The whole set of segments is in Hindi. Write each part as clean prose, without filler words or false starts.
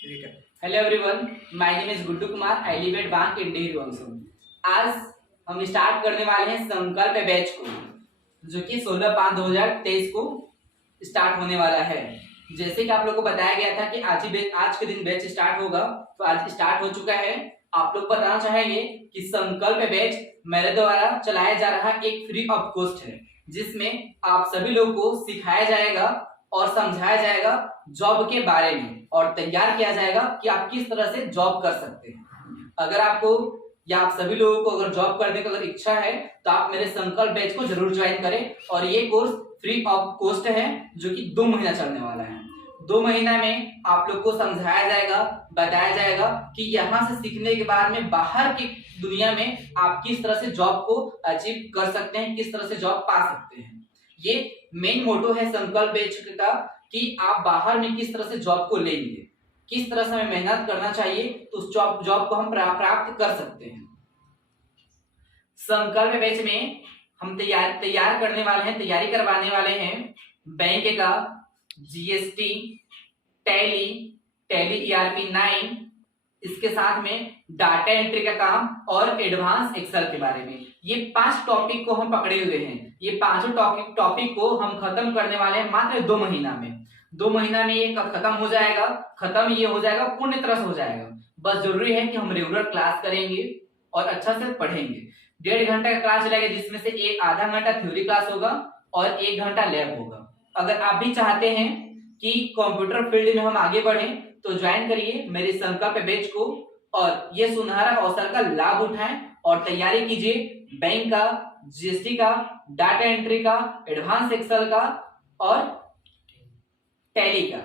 Hello everyone, my name is Guddu Kumar. I live at bank in Dehri. आज हम स्टार्ट करने वाले हैं संकल्प बैच को, जो कि 16/5/2023 को स्टार्ट होने वाला है। जैसे कि आप लोगों को बताया गया था कि आज के दिन बैच स्टार्ट होगा, तो आज स्टार्ट हो चुका है। आप लोग बताना चाहेंगे कि संकल्प बैच मेरे द्वारा चलाया जा रहा एक फ्री ऑफ कॉस्ट है, जिसमें आप सभी लोगों को सिखाया जाएगा और समझाया जाएगा जॉब के बारे में, और तैयार किया जाएगा कि आप किस तरह से जॉब कर सकते हैं। अगर आपको या आप सभी लोगों को अगर जॉब करने की अगर इच्छा है, तो आप मेरे संकल्प बैच को जरूर ज्वाइन करें। और ये कोर्स फ्री ऑफ कॉस्ट है, जो कि 2 महीना चलने वाला है। 2 महीना में आप लोग को समझाया जाएगा, बताया जाएगा कि यहाँ से सीखने के बाद में बाहर की दुनिया में आप किस तरह से जॉब को अचीव कर सकते हैं, किस तरह से जॉब पा सकते हैं। ये मेन मोटो है संकल्प बैच का, कि आप बाहर में किस तरह से जॉब को लेंगे, किस तरह से हमें मेहनत करना चाहिए, तो उस जॉब को हम प्राप्त कर सकते हैं। संकल्प बैच में हम तैयार करने वाले हैं, तैयारी करवाने वाले हैं बैंक का जीएसटी, टैली ईआरपी 9, इसके साथ में डाटा एंट्री का काम और एडवांस एक्सेल के बारे में। ये 5 टॉपिक को हम पकड़े हुए हैं। ये पांचों टॉपिक को हम खत्म करने वाले हैं मात्र 2 महीना में। 2 महीना में ये खत्म हो जाएगा, पूर्ण तरह से हो जाएगा। बस जरूरी है कि हम रेगुलर क्लास करेंगे और अच्छा से पढ़ेंगे। 1.5 घंटा का क्लास चलेगा, जिसमें से एक आधा घंटा थ्योरी क्लास होगा और 1 घंटा लैब होगा। अगर आप भी चाहते हैं कि कंप्यूटर फील्ड में हम आगे बढ़ें, तो ज्वाइन करिए मेरे संकल्प बैच को और ये सुनहरा अवसर का लाभ उठाएं और तैयारी कीजिए बैंक का, जीएसटी का, डाटा एंट्री का, एडवांस एक्सेल का और टैली का।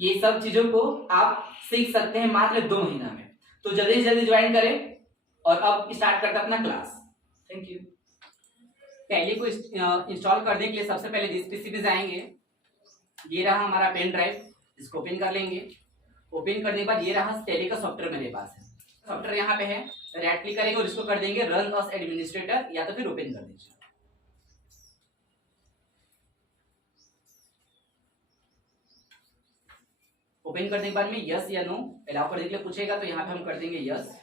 ये सब चीजों को आप सीख सकते हैं मात्र 2 महीना में। तो जल्दी से जल्दी ज्वाइन करें। और अब स्टार्ट करते हैं अपना क्लास। Thank you. टैली को इंस्टॉल करने के लिए सबसे पहले जिस पीसी पे जाएंगे, ये रहा हमारा पेन ड्राइव, इसको ओपन कर लेंगे। ओपन करने के बाद ये रहा टैली का सॉफ्टवेयर मेरे पास है। सॉफ्टवेयर यहाँ पे है, राइट क्लिक करेंगे और इसको कर देंगे रन एज एडमिनिस्ट्रेटर, या तो फिर ओपन कर दीजिए। ओपन करने के बाद में यस या नो अलाउ करने के लिए पूछेगा, तो यहाँ पे हम कर देंगे यस।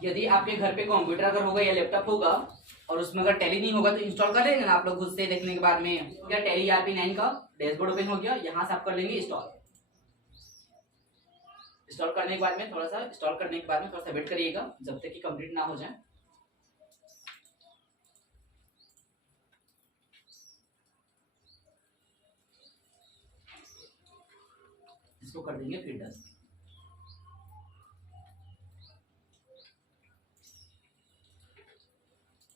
यदि आपके घर पे कंप्यूटर अगर होगा या लैपटॉप होगा और उसमें अगर टैली नहीं होगा, तो इंस्टॉल कर लेंगे ना आप लोग खुद से। देखने के बाद में क्या टैली ईआरपी 9 का डैशबोर्ड ओपन हो गया। यहाँ से आप कर लेंगे इंस्टॉल। इंस्टॉल करने के बाद में थोड़ा सा वेट करिएगा जब तक कि कंप्लीट ना हो जाए। इसको कर देंगे फिर 10।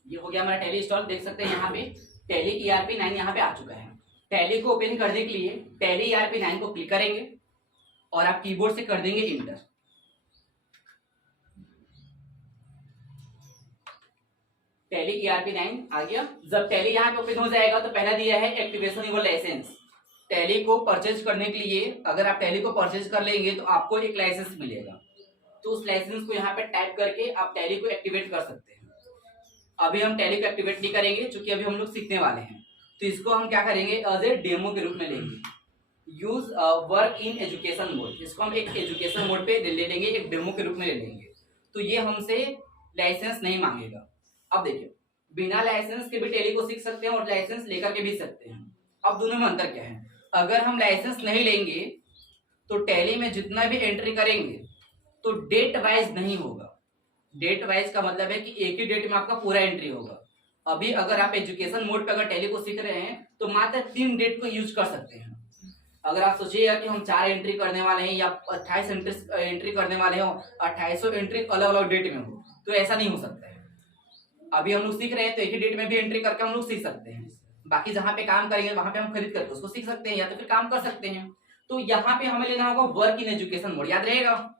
ये हो गया हमारा टैली इंस्टॉल। देख सकते हैं यहाँ पे टैली ईआरपी 9 यहाँ पे आ चुका है। टैली को ओपन करने के लिए टैली ईआरपी 9 को क्लिक करेंगे और आप कीबोर्ड से कर देंगे इंटर। टैली ईआरपी 9 आ गया। जब टैली यहाँ पे ओपन हो जाएगा, तो पहला दिया है एक्टिवेशन योर लाइसेंस। टैली को परचेज करने के लिए अगर आप टैली को परचेज कर लेंगे, तो आपको एक लाइसेंस मिलेगा। तो उस लाइसेंस को यहाँ पे टाइप करके आप टैली को एक्टिवेट कर सकते हैं। अभी हम टैली को एक्टिवेट नहीं करेंगे, क्योंकि अभी हम लोग सीखने वाले हैं। तो इसको हम क्या करेंगे, एज ए डेमो के रूप में लेंगे। Use work in education mode, इसको हम एक एजुकेशन मोड पे ले लेंगे, एक डेमो के रूप में ले लेंगे। तो ये हमसे लाइसेंस नहीं मांगेगा। अब देखिए, बिना लाइसेंस के भी टैली को सीख सकते हैं और लाइसेंस लेकर के भी सकते हैं। अब दोनों में अंतर क्या है? अगर हम लाइसेंस नहीं लेंगे, तो टैली में जितना भी एंट्री करेंगे, तो डेट वाइज नहीं होगा। डेट वाइज का मतलब है कि एक ही डेट में आपका पूरा एंट्री होगा। अभी अगर आप एजुकेशन मोड पे अगर टैली को सीख रहे हैं, तो मात्र 3 डेट को यूज कर सकते हैं। अगर आप सोचिएगा कि हम 4 एंट्री करने वाले हैं या 28 एंट्री करने वाले हो, 2800 एंट्री अलग अलग डेट में हो, तो ऐसा नहीं हो सकता है। अभी हम लोग सीख रहे हैं, तो एक ही डेट में भी एंट्री करके हम लोग सीख सकते हैं। बाकी जहां पे काम करेंगे, वहां पे हम खरीद करके उसको सीख सकते हैं या तो फिर काम कर सकते हैं। तो यहाँ पे हमें लेना होगा वर्क इन एजुकेशन मोड, याद रहेगा।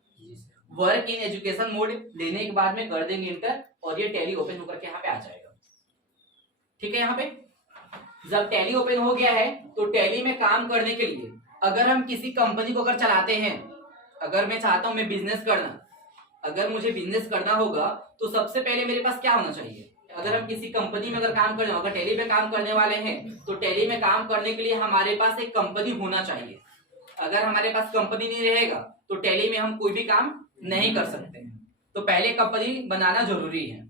वर्क इन एजुकेशन मोड लेने के बाद में कर देंगे इंटर, और ये टैली ओपन होकर के यहाँ पे आ जाएगा। ठीक है। यहाँ पे जब टैली ओपन हो गया है, तो टैली में काम करने के लिए अगर हम किसी कंपनी को अगर चलाते हैं, अगर मैं चाहता हूं मैं बिजनेस करना, अगर मुझे बिजनेस करना होगा, तो सबसे पहले मेरे पास क्या होना चाहिए? अगर हम किसी कंपनी में अगर काम करने अगर टैली में काम करने वाले हैं तो टैली में काम करने के लिए हमारे पास एक कंपनी होना चाहिए। अगर हमारे पास कंपनी नहीं रहेगा तो टैली में हम कोई भी काम नहीं कर सकते हैं। तो पहले कंपनी बनाना जरूरी है।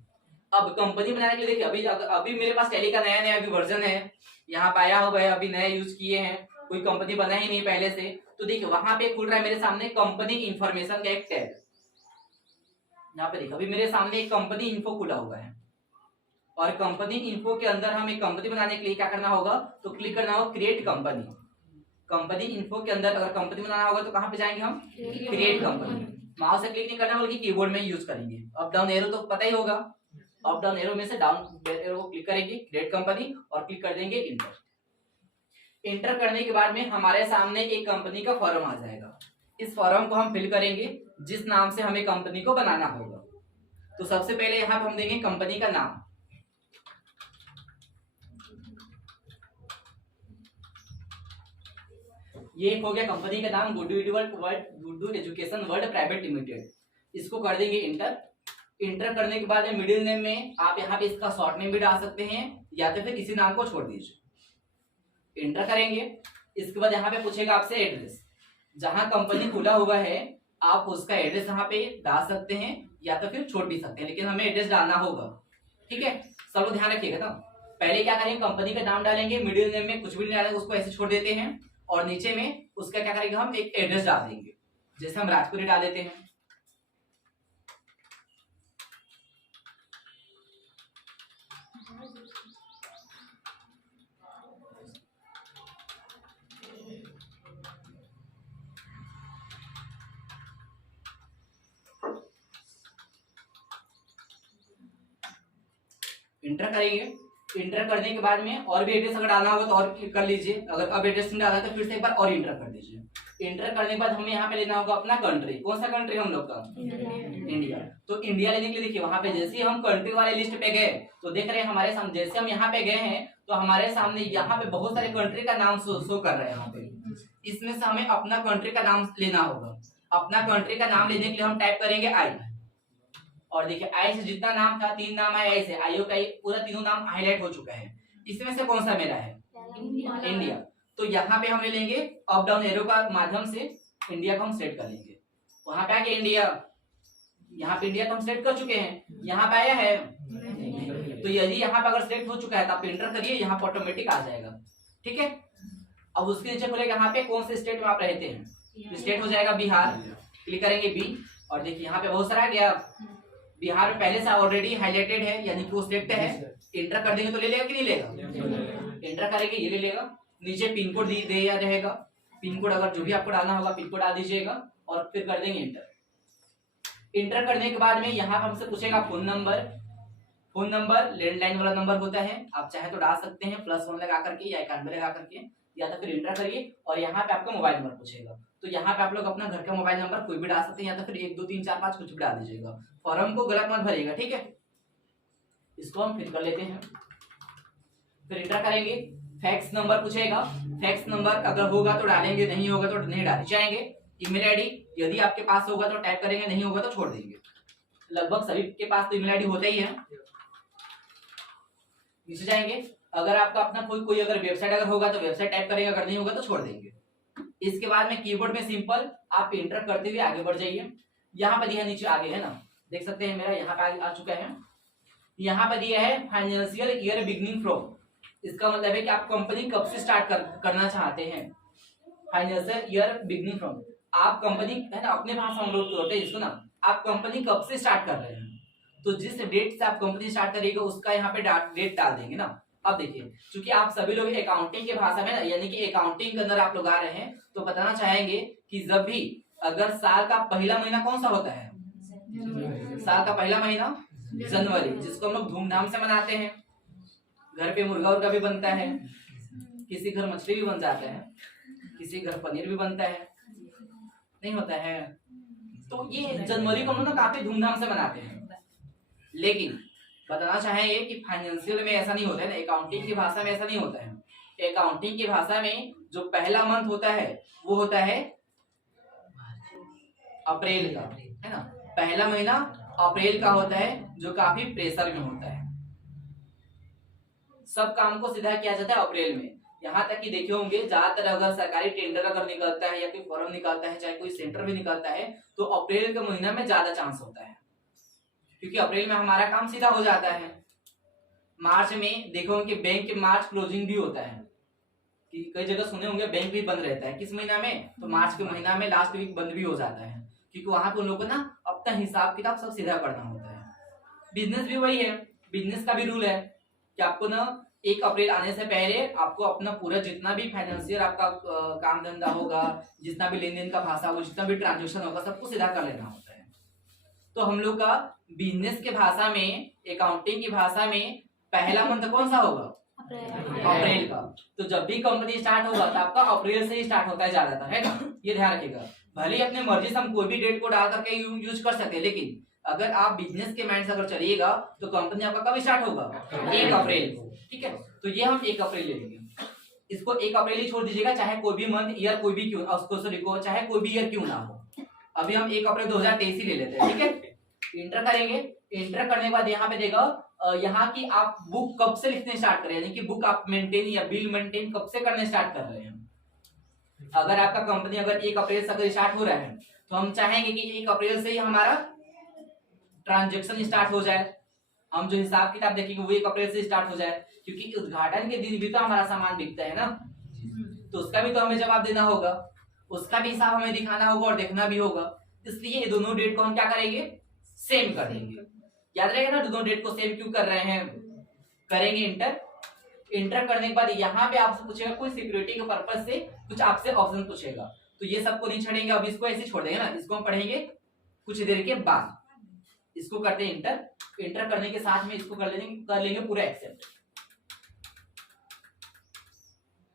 अब कंपनी बनाने के लिए देखिए अभी मेरे पास टैली का नया अभी वर्जन है, यहाँ पे आया हुआ है, अभी नया यूज किए हैं, कोई कंपनी बना ही नहीं पहले से। तो देखिए वहां पे खुल रहा है मेरे सामने कंपनी इंफॉर्मेशन का एक टैब। यहाँ पे देखो अभी मेरे सामने एक कंपनी इन्फो खुला हुआ है और कंपनी इन्फो के अंदर हम एक कंपनी बनाने के लिए क्या करना होगा, तो क्लिक करना होगा क्रिएट कंपनी। कंपनी इन्फो के अंदर अगर कंपनी बनाना होगा तो कहाँ पे जाएंगे हम, क्रिएट कंपनी। माउस से क्लिक नहीं करना बल्कि कीबोर्ड में यूज करेंगे। अप डाउन एरो तो पता ही होगा, अप डाउन एरो में से डाउन एरो को क्लिक करेंगे क्रिएट कंपनी और क्लिक कर देंगे इंटर। इंटर करने के बाद में हमारे सामने एक कंपनी का फॉर्म आ जाएगा। इस फॉर्म को हम फिल करेंगे जिस नाम से हमें कंपनी को बनाना होगा। तो सबसे पहले यहाँ पे हम देंगे कंपनी का नाम। ये हो गया कंपनी का नाम, Guddu education world private limited. इसको कर देंगे इंटर। इंटर करने के बाद में मिडिल नेम में आप यहाँ पे इसका शॉर्ट नेम भी डाल सकते हैं या तो फिर इसी नाम को छोड़ दीजिए। इंटर करेंगे। इसके बाद यहाँ पे पूछेगा आपसे एड्रेस, जहां कंपनी खुला हुआ है आप उसका एड्रेस यहाँ पे डाल सकते हैं या तो फिर छोड़ भी सकते हैं, लेकिन हमें एड्रेस डालना होगा। ठीक है, सब लोग ध्यान रखिएगा ना। पहले क्या करेंगे, कंपनी का नाम डालेंगे, मिडिल नेम में कुछ भी नहीं डालेंगे, उसको ऐसे छोड़ देते हैं और नीचे में उसका क्या करेंगे, हम एक एड्रेस डाल देंगे। जैसे हम राजपुरी डाल देते हैं। इंटर करेंगे। इंटर करने के बाद में और भी एड्रेस अगर डालना होगा तो और कर लीजिए। अगर अब एड्रेस नहीं डाला तो फिर से एक बार और इंटर कर दीजिए। इंटर करने के बाद हमें यहाँ पे लेना होगा अपना कंट्री। कौन सा कंट्री हम लोग का, इंडिया। तो इंडिया लेने के लिए देखिए वहां पे जैसे ही हम कंट्री वाले लिस्ट पे गए तो देख रहे हैं हमारे सामने, जैसे हम यहाँ पे गए हैं तो हमारे सामने यहाँ पे बहुत सारे कंट्री का नाम शो कर रहे हैं यहाँ पे। इसमें से हमें अपना कंट्री का नाम लेना होगा। अपना कंट्री का नाम लेने के लिए हम टाइप करेंगे आई। और देखिए आई से जितना नाम था, 3 नाम है आई से, आईओ का पूरा तीनों नाम हाईलाइट हो चुका है। इसमें से कौन सा मेरा है, इंडिया। तो यहाँ पे हम ले लेंगे अप डाउन एरो का माध्यम से इंडिया को हम सेट कर लेंगे। वहां पे आके इंडिया, यहाँ पे इंडिया को हम सेट कर चुके हैं, यहाँ पे आया है। तो यदि यहाँ पे अगर सेट हो चुका है तो आप इंटर करिए, यहाँ पे ऑटोमेटिक आ जाएगा। ठीक है, अब उसके नीचे खुलेगा यहाँ पे कौन से स्टेट में आप रहते हैं। स्टेट हो जाएगा बिहार, क्लिक करेंगे बी। और देखिए यहाँ पे बहुत सारा आ गया, बिहार में पहले से ऑलरेडी हाईलाइटेड है यानी कि वो सिलेक्ट है। इंटर कर देंगे तो ले लेगा कि नहीं लेगा, इंटर करेंगे ये ले लेगा। नीचे पिन कोड दे या रहेगा, पिन कोड अगर जो भी आपको डालना होगा पिन कोड डाल दीजिएगा और फिर कर देंगे इंटर। इंटर करने के बाद में यहाँ हमसे पूछेगा phone number. Phone number landline वाला नंबर होता है, आप चाहे तो डाल सकते हैं +1 लगा करके या 91 लगा करके, या तो फिर इंटर करिए। और यहाँ पे आपका मोबाइल नंबर पूछेगा, तो यहाँ पे आप लोग अपना घर का मोबाइल नंबर कोई भी डाल सकते हैं या तो फिर 1 2 3 4 5 कुछ भी डाल दीजिएगा। फॉर्म को गलत मत भरिएगा, ठीक है। इसको हम फिल कर लेते हैं, फिर इंटर करेंगे। फैक्स नंबर पूछेगा, फैक्स नंबर अगर होगा तो डालेंगे, नहीं होगा तो नहीं डाले जाएंगे। ईमेल आईडी यदि आपके पास होगा तो टाइप करेंगे, नहीं होगा तो छोड़ देंगे। लगभग सभी के पास तो ईमेल आईडी होता ही है। नीचे जाएंगे, अगर आपका अपना कोई अगर वेबसाइट अगर होगा तो वेबसाइट टाइप करेंगे, अगर नहीं होगा तो छोड़ देंगे। इसके बाद में कीबोर्ड में सिंपल आप इंटर करते हुए आगे बढ़ जाइए। यहाँ पर दिया नीचे आगे है ना, देख सकते हैं मेरा यहाँ पे आ चुका है। यहाँ पर दिया है फाइनेंशियल ईयर बिगिनिंग फ्रॉम। इसका मतलब है कि आप कंपनी कब से स्टार्ट करना चाहते हैं। फाइनेंशियल ईयर बिगिनिंग फ्रॉम, आप कंपनी है ना, अपने भाषा में लोग होते हैं इसको ना, आप कंपनी कब से स्टार्ट कर रहे हैं, तो जिस डेट से आप कंपनी स्टार्ट करेगा उसका यहाँ पे डेट डाल देंगे ना। अब देखिए, क्योंकि आप सभी लोग अकाउंटिंग के भाषा में ना, यानी कि अकाउंटिंग के अंदर आप लोग आ रहे हैं, तो बताना चाहेंगे कि जब भी अगर साल का पहला महीना कौन सा होता है, साल का पहला महीना जनवरी, जिसको हम लोग धूमधाम से मनाते हैं। घर पे मुर्गा उर्गा भी बनता है, किसी घर मछली भी बन जाता है, किसी घर पनीर भी बनता है, नहीं होता है। तो ये जनवरी को हम लोग काफी धूमधाम से मनाते हैं। लेकिन बताना चाहेंगे कि फाइनेंशियल में ऐसा नहीं होता है ना, अकाउंटिंग की भाषा में ऐसा नहीं होता है। अकाउंटिंग की भाषा में जो पहला मंथ होता है वो होता है अप्रैल का, है ना। पहला महीना अप्रैल का होता है जो काफी प्रेशर में होता है। सब काम को सीधा किया जाता है अप्रैल में। यहाँ तक कि देखे होंगे ज्यादातर अगर सरकारी टेंडर अगर निकलता है या कोई फॉर्म निकलता है, चाहे कोई सेंटर भी निकलता है, तो अप्रैल के महीना में ज्यादा चांस होता है, क्योंकि अप्रैल में हमारा काम सीधा हो जाता है। मार्च में देखो कि बैंक के मार्च क्लोजिंग भी होता है, कि कई जगह सुने होंगे बैंक भी बंद रहता है किस महीना में, तो मार्च के महीना में लास्ट वीक बंद भी हो जाता है, क्योंकि वहां पे उन लोगों को ना अपना हिसाब किताब सब सीधा करना होता है। बिजनेस भी वही है, बिजनेस का भी रूल है कि आपको ना 1 अप्रैल आने से पहले आपको अपना पूरा जितना भी फाइनेंशियल आपका काम धंधा होगा, जितना भी लेन देन का भाषा होगा, जितना भी ट्रांजेक्शन होगा, सबको सीधा कर लेना होता है। तो हम लोग का बिजनेस के भाषा में, अकाउंटिंग की भाषा में पहला मंथ कौन सा होगा? अप्रैल का। तो जब भी कंपनी स्टार्ट होगा तो आपका अप्रैल से ही स्टार्ट होता है ज्यादातर, है ना, ये ध्यान रखिएगा। भले ही अपने मर्जी से हम कोई भी डेट को डाल करके यूज कर सकते हैं, लेकिन अगर आप बिजनेस के माइंड से अगर चलिएगा तो कंपनी आपका कब स्टार्ट होगा? 1 अप्रैल को, ठीक है। तो ये हम 1 अप्रैल ले लेंगे, इसको 1 अप्रैल ही छोड़ दीजिएगा, चाहे कोई भी मंथ ईयर कोई भी क्यों, उसको लिखो चाहे कोई भी ईयर क्यों ना हो। अभी हम 1 अप्रैल 2023 ही ले लेते हैं, ठीक है। इंटर करेंगे, इंटर करने के बाद यहाँ पे देगा यहाँ की आप बुक कब से लिखने स्टार्ट करें, यानी कि बुक आप मेंटेन या बिल मेंटेन कब से करने स्टार्ट कर रहे हैं। अगर आपका कंपनी अगर 1 अप्रैल से अगर स्टार्ट हो रहा है तो हम चाहेंगे कि 1 अप्रैल से ही हमारा ट्रांजैक्शन स्टार्ट हो जाए, हम जो हिसाब किताब देखेंगे वो 1 अप्रैल से स्टार्ट हो जाए, क्योंकि उद्घाटन के दिन भी तो हमारा सामान बिकता है ना, तो उसका भी तो हमें जवाब देना होगा, उसका भी हिसाब हमें दिखाना होगा और देखना भी होगा। इसलिए ये दोनों डेट को हम क्या करेंगे? सेम कर देंगे। याद रहेगा ना दोनों डेट को सेम क्यों कर रहे हैं? करेंगे इंटर, इंटर करने के बाद यहाँ पे आपसे पूछेगा कोई सिक्योरिटी के पर्पज से कुछ आपसे ऑप्शन पूछेगा, तो ये सबको नहीं छोड़ेंगे, अब इसको ऐसे छोड़ देंगे ना, इसको हम पढ़ेंगे कुछ देर के बाद। इसको करते हैं इंटर, इंटर करने के साथ में इसको कर लेंगे पूरा एक्सेप्ट।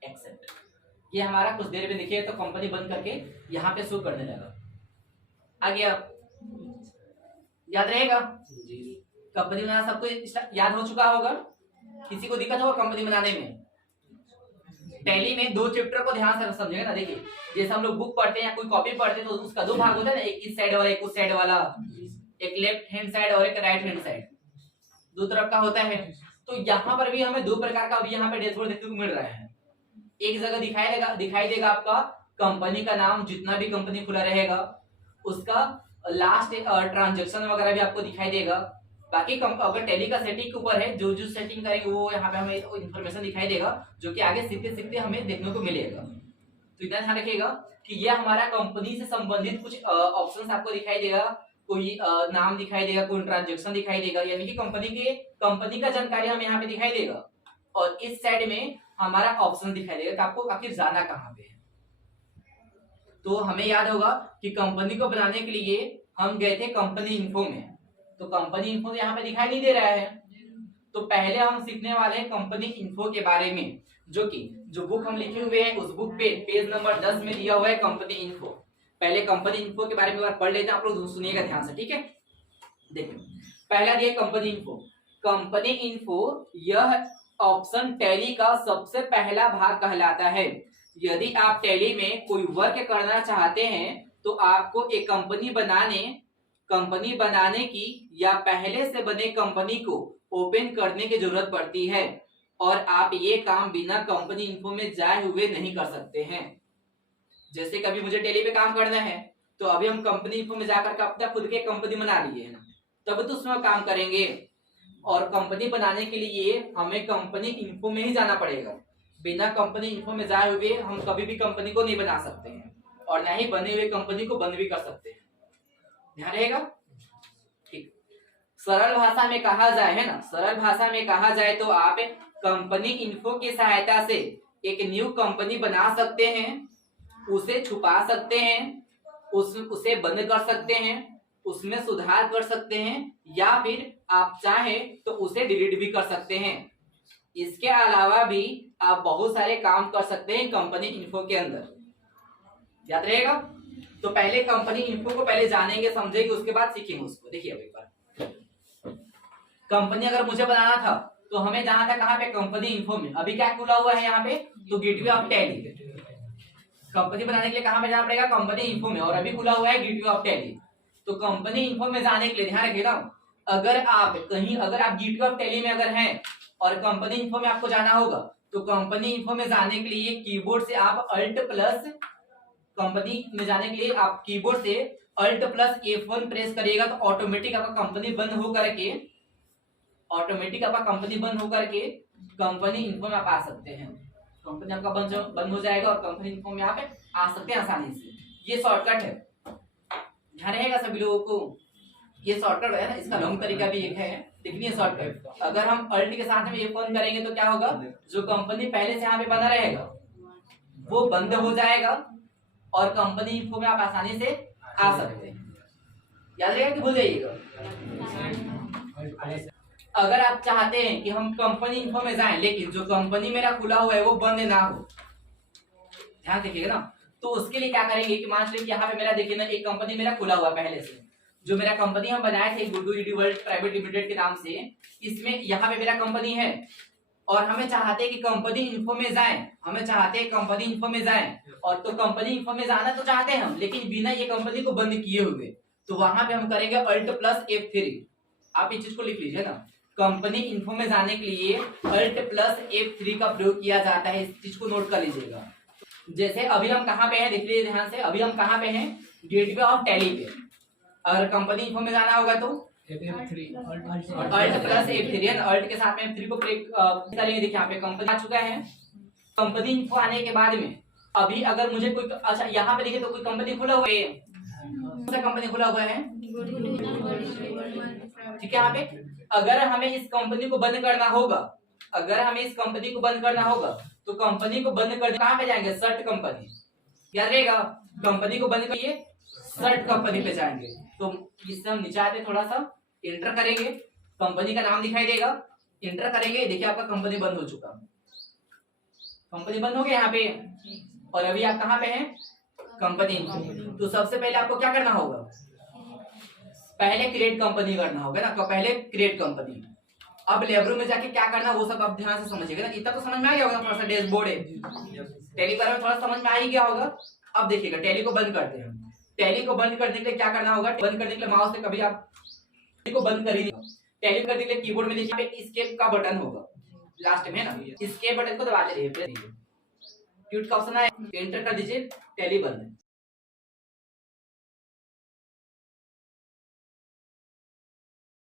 एक्सेप्ट ये हमारा कुछ देर में देखिए तो कंपनी बंद करके यहाँ पे शो करने लगा। आ गया, याद रहेगा? कंपनी बनाना सबको याद हो चुका होगा। किसी को दिक्कत होगा कंपनी बनाने में? टैली में 2 चैप्टर को ध्यान से समझेंगे ना। देखिए जैसे हम लोग बुक पढ़ते हैं या कोई कॉपी पढ़ते हैं तो उसका 2 भाग होता है ना, एक इस साइड वाला एक उस साइड वाला, एक लेफ्ट हैंड साइड और एक राइट हैंड साइड, 2 तरफ का होता है। तो यहाँ पर भी हमें 2 प्रकार का अभी यहाँ पे डैशबोर्ड देखने को मिल रहा है। एक जगह दिखाई देगा आपका कंपनी का नाम, जितना भी कंपनी खुला रहेगा उसका लास्ट ट्रांजैक्शन वगैरह भी आपको दिखाई देगा। बाकी अगर टैली का सेटिंग के ऊपर है, जो सेटिंग करेंगे वो यहाँ पे हमें इन्फॉर्मेशन दिखाई देगा, जो कि आगे सीखते सीखते हमें देखने को मिलेगा। तो इतना ध्यान रखिएगा कि ये हमारा कंपनी से संबंधित कुछ ऑप्शंस आपको दिखाई देगा, कोई नाम दिखाई देगा, कोई ट्रांजैक्शन दिखाई देगा, यानी कि कंपनी का जानकारी हमें यहाँ पे दिखाई देगा, और इस साइड में हमारा ऑप्शन दिखाई देगा कि आपको आखिर जाना कहाँ पे है। तो हमें याद होगा कि कंपनी को बनाने के लिए हम गए थे कंपनी इन्फो में, तो कंपनी इन्फो यहाँ पे दिखाई नहीं दे रहा है। तो पहले हम सीखने वाले हैं कंपनी इन्फो के बारे में, जो बुक हम लिखे हुए हैं उस बुक पे पेज नंबर 10 में दिया हुआ है कंपनी इन्फो। पहले कंपनी इन्फो के बारे में पढ़ लेते हैं, आप लोग सुनिएगा ध्यान से, ठीक है। देखिए पहला दिया कंपनी इन्फो। कंपनी इन्फो यह ऑप्शन टैली का सबसे पहला भाग कहलाता है। यदि आप टैली में कोई वर्क करना चाहते हैं तो आपको एक कंपनी बनाने की या पहले से बने कंपनी को ओपन करने की जरूरत पड़ती है, और आप ये काम बिना कंपनी इन्फो में जाए हुए नहीं कर सकते हैं। जैसे कभी मुझे टैली पे काम करना है तो अभी हम कंपनी इन्फो में जाकर के अपना खुद के कंपनी बना लिए है ना, तब तो उसमें काम करेंगे। और कंपनी बनाने के लिए हमें कंपनी इन्फो में ही जाना पड़ेगा। बिना कंपनी इन्फो में जाए हुए हम कभी भी कंपनी को नहीं बना सकते हैं, और ना ही बने हुए कंपनी को बंद भी कर सकते हैं। ध्यान रहेगा? ठीक। सरल भाषा में कहा जाए, है ना, सरल भाषा में कहा जाए तो आप कंपनी इन्फो की सहायता से एक न्यू कंपनी बना सकते हैं, उसे छुपा सकते हैं, उसे बंद कर सकते हैं, उसमें सुधार कर सकते हैं, या फिर आप चाहें तो उसे डिलीट भी कर सकते हैं। इसके अलावा भी आप बहुत सारे काम कर सकते हैं कंपनी इन्फो के अंदर। याद रहेगा? तो पहले कंपनी इन्फो को पहले जानेंगे, समझेंगे, उसके बाद सीखेंगे उसको। देखिए अब एक बार कंपनी अगर मुझे बनाना था तो हमें जाना था कहाँ पे? कंपनी इन्फो में। अभी क्या खुला हुआ है यहाँ पे? तो गेटवे ऑफ टैली। कंपनी बनाने के लिए कहाँ पे जाना पड़ेगा? कंपनी इन्फो में। और अभी खुला हुआ है गेटवे ऑफ टैली। तो कंपनी इन्फो में जाने के लिए ध्यान रखिएगा, अगर आप गेटवे ऑफ टैली में अगर हैं और कंपनी इन्फो में आपको जाना होगा, तो कंपनी इन्फो में जाने के लिए कीबोर्ड से आप अल्ट प्लस कंपनी में जाने के लिए आप कीबोर्ड से अल्ट प्लस F1 प्रेस करिएगा, तो ऑटोमेटिक आपका कंपनी बंद होकर के कंपनी इन्फो में आप आ सकते हैं। कंपनी आपका बंद हो जाएगा और कंपनी इन्फो में आप आ सकते हैं आसानी से। ये शॉर्टकट है, ध्यान रहेगा सभी लोगों को। ये शॉर्टकट है ना, इसका लॉन्ग तरीका भी एक है, लेकिन ये शॉर्टकट। अगर हम अल्ट के साथ में F1 करेंगे तो क्या होगा, जो कंपनी पहले से यहाँ पे बना रहेगा वो बंद हो जाएगा और कंपनी इन्फो में आप आसानी से आ सकते हैं। याद रहेगा कि भूल जाइएगा। अगर आप चाहते हैं कि हम कंपनी इन्फो में जाएं लेकिन जो कंपनी मेरा खुला हुआ है वो बंद ना हो, ध्यान देखिएगा ना, तो उसके लिए क्या करेंगे कि मान लीजिए यहाँ पे मेरा देखिए ना, एक कंपनी मेरा खुला हुआ पहले से, जो मेरा कंपनी हम बनाए थे Guddu ED world private limited के नाम से, इसमें यहाँ पे मेरा कंपनी है और हमें चाहते हैं कि कंपनी इन्फो में जाएं, और तो कंपनी इन्फो में जाना तो चाहते हैं हम, लेकिन बिना ये कंपनी को बंद किए हुए, तो वहां पे हम करेंगे अल्ट प्लस F3। आप इस चीज को लिख लीजिए ना, कंपनी इन्फो में जाने के लिए अल्ट प्लस F3 का प्रयोग किया जाता है, इस चीज को नोट कर लीजिएगा। जैसे अभी हम कहाँ पे हैं, देख लीजिए ध्यान से, अभी हम कहाँ पे हैं, गेटवे ऑफ टैली पे। अगर कंपनी इन्फो में जाना होगा तो अल्ट प्लस F3, अल्ट के साथ में F3 को क्लिक करेंगे। देखिए यहाँ पे कंपनी आ चुका है। कंपनी इन्फो आने के बाद में अभी अगर मुझे कोई, अच्छा यहाँ पे देखिए तो कोई कंपनी खुला हुआ है, कौन सा कंपनी खुला हुआ है, ठीक है। यहाँ पे अगर हमें इस कंपनी को बंद करना होगा, तो कंपनी को बंद करने कहाँ पे जाएंगे, सर्ट कंपनी, याद रहेगा। कंपनी को बंद करिए, सर्ट कंपनी पे जाएंगे। तो इससे हम नीचे आते थोड़ा सा, एंटर करेंगे, कंपनी का नाम दिखाई देगा, एंटर करेंगे, देखिए आपका कंपनी बंद हो चुका, कंपनी बंद हो गया यहाँ पे। और अभी आप कहाँ पे हैं, कंपनी। तो सबसे पहले आपको क्या करना होगा, पहले क्रिएट कंपनी करना होगा ना, पहले क्रिएट कंपनी। अब लेबरू में जाके क्या करना वो सब आप ध्यान से समझिएगा ना। इतना तो समझ में आ गया होगा, थोड़ा सा डैशबोर्ड है, टैली पर थोड़ा समझ में आ ही गया होगा। अब देखिएगा टैली को बंद करते हैं। टैली को बंद करने के लिए क्या करना होगा, बंद करने के लिए माउस से कभी आप टैली को बंद कर ही नहीं। टैली करने के लिए कीबोर्ड में देखिए एस्केप का बटन होगा लास्ट में ना, एस्केप बटन को दबाते रहिए, क्यूट का ऑप्शन है, एंटर कर दीजिए, टैली बंद है।